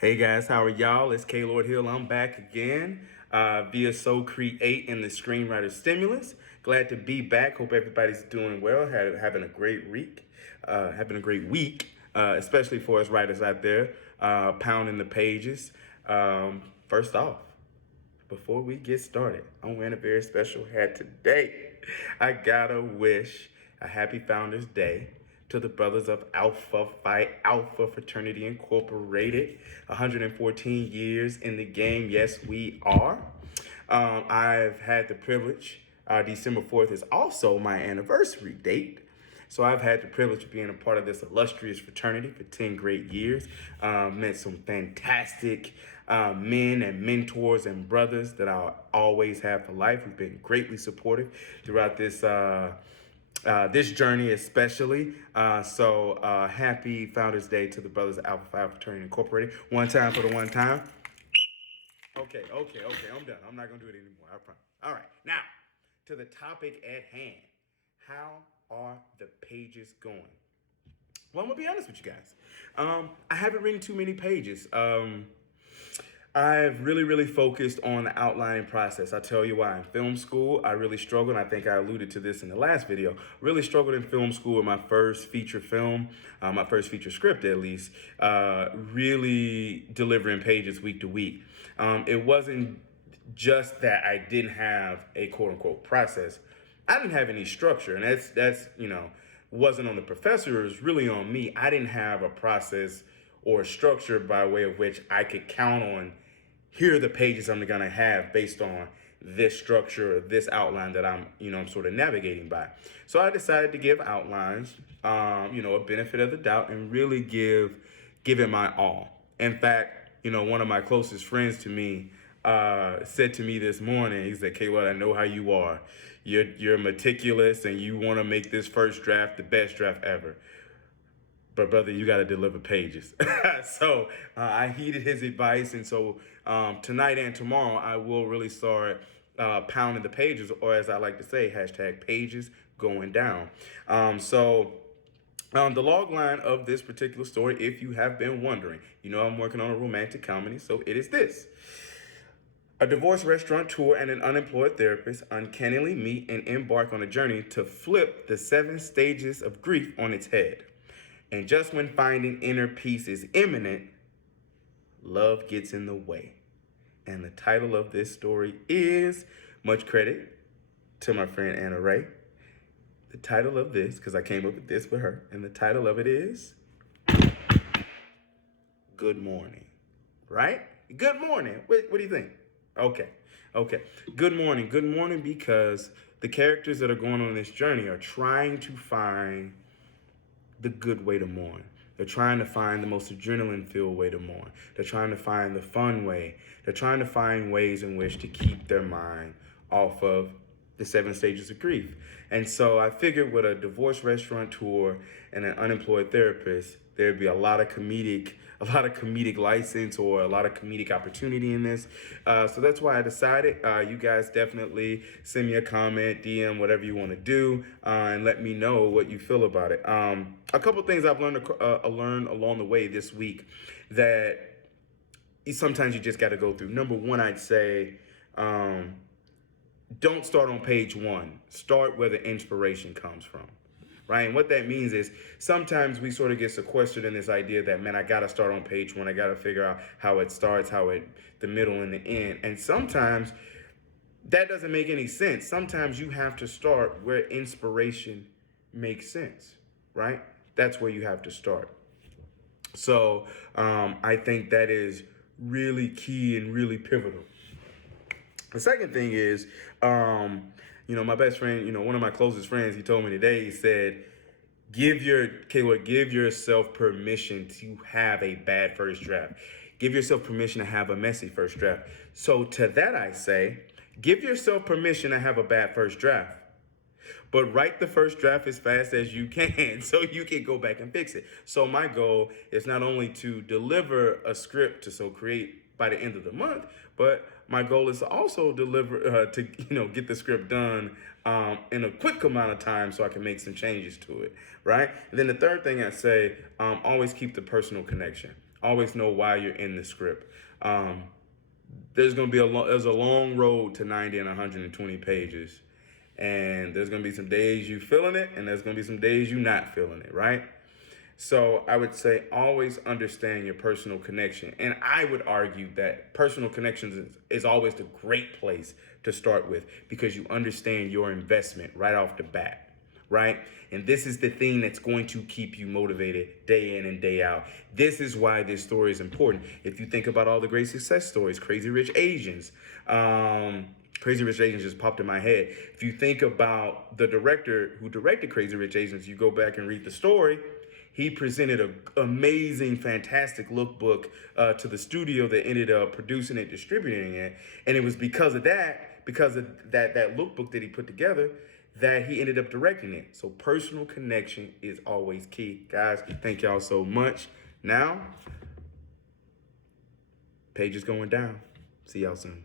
Hey guys, how are y'all? It's Kaylord Hill. I'm back again via SoCreate in the Screenwriter Stimulus. Glad to be back. Hope everybody's doing well, having a great week, especially for us writers out there, pounding the pages. First off, before we get started, I'm wearing a very special hat today. I gotta wish a happy Founders Day to the brothers of Alpha Phi Alpha Fraternity Incorporated. 114 years in the game, yes, we are. I've had the privilege, December 4th is also my anniversary date. So I've had the privilege of being a part of this illustrious fraternity for 10 great years. Met some fantastic men and mentors and brothers that I'll always have for life, who've been greatly supportive throughout this journey especially. Happy Founders Day to the brothers of Alpha Phi Fraternity Incorporated. One time for the one time. Okay, I'm done. I'm not going to do it anymore, I promise. All right, now, to the topic at hand. How are the pages going? Well, I'm going to be honest with you guys. I haven't written too many pages. I've really focused on the outlining process. I'll tell you why. In film school, I really struggled. I think I alluded to this in the last video. Really struggled in film school with my first feature film, my first feature script at least, really delivering pages week to week. It wasn't just that I didn't have a quote unquote process. I didn't have any structure, and that's wasn't on the professor. It was really on me. I didn't have a process or a structure by way of which I could count on. Here are the pages I'm gonna have based on this structure or this outline that I'm sort of navigating by. So I decided to give outlines, a benefit of the doubt, and really give it my all. In fact, one of my closest friends to me said to me this morning, he said, "Kaylord, I know how you are. You're meticulous and you want to make this first draft the best draft ever. But brother, you got to deliver pages." So I heeded his advice. And so tonight and tomorrow, I will really start pounding the pages, or as I like to say, hashtag pages going down. The log line of this particular story, if you have been wondering, I'm working on a romantic comedy, so it is this. A divorced restaurateur and an unemployed therapist uncannily meet and embark on a journey to flip the 7 stages of grief on its head. And just when finding inner peace is imminent, love gets in the way. And the title of this story is, much credit to my friend Anna Ray. The title of this, because I came up with this with her, and the title of it is Good Morning. Right? Good morning. What do you think? Okay. Good morning. Good morning, because the characters that are going on this journey are trying to find the good way to mourn. They're trying to find the most adrenaline-filled way to mourn. They're trying to find the fun way. They're trying to find ways in which to keep their mind off of the 7 stages of grief. And so I figured with a divorced restaurateur and an unemployed therapist, there'd be a lot of comedic license or a lot of comedic opportunity in this. So that's why I decided. You guys definitely send me a comment, DM, whatever you want to do, and let me know what you feel about it. A couple things I've learned along the way this week that sometimes you just got to go through. Number one, I'd say, don't start on page 1. Start where the inspiration comes from. Right? And what that means is sometimes we sort of get sequestered in this idea that, man, I got to start on page 1. I got to figure out how it starts, the middle and the end. And sometimes that doesn't make any sense. Sometimes you have to start where inspiration makes sense, right? That's where you have to start. So I think that is really key and really pivotal. The second thing is, my best friend, one of my closest friends, he told me today, he said, give yourself permission to have a bad first draft. Give yourself permission to have a messy first draft. So to that I say, give yourself permission to have a bad first draft. But write the first draft as fast as you can so you can go back and fix it. So my goal is not only to deliver a script to SoCreate by the end of the month, but my goal is to also deliver get the script done in a quick amount of time so I can make some changes to it, right? And then the third thing I say, always keep the personal connection. Always know why you're in the script. There's a long road to 90 and 120 pages, and there's gonna be some days you feeling it, and there's gonna be some days you not feeling it, right? So I would say always understand your personal connection. And I would argue that personal connections is always the great place to start with, because you understand your investment right off the bat, right? And this is the thing that's going to keep you motivated day in and day out. This is why this story is important. If you think about all the great success stories, Crazy Rich Asians, Crazy Rich Asians just popped in my head. If you think about the director who directed Crazy Rich Asians, you go back and read the story, he presented an amazing, fantastic lookbook to the studio that ended up producing it, distributing it. And it was because of that lookbook that he put together, that he ended up directing it. So personal connection is always key. Guys, thank y'all so much. Now, page is going down. See y'all soon.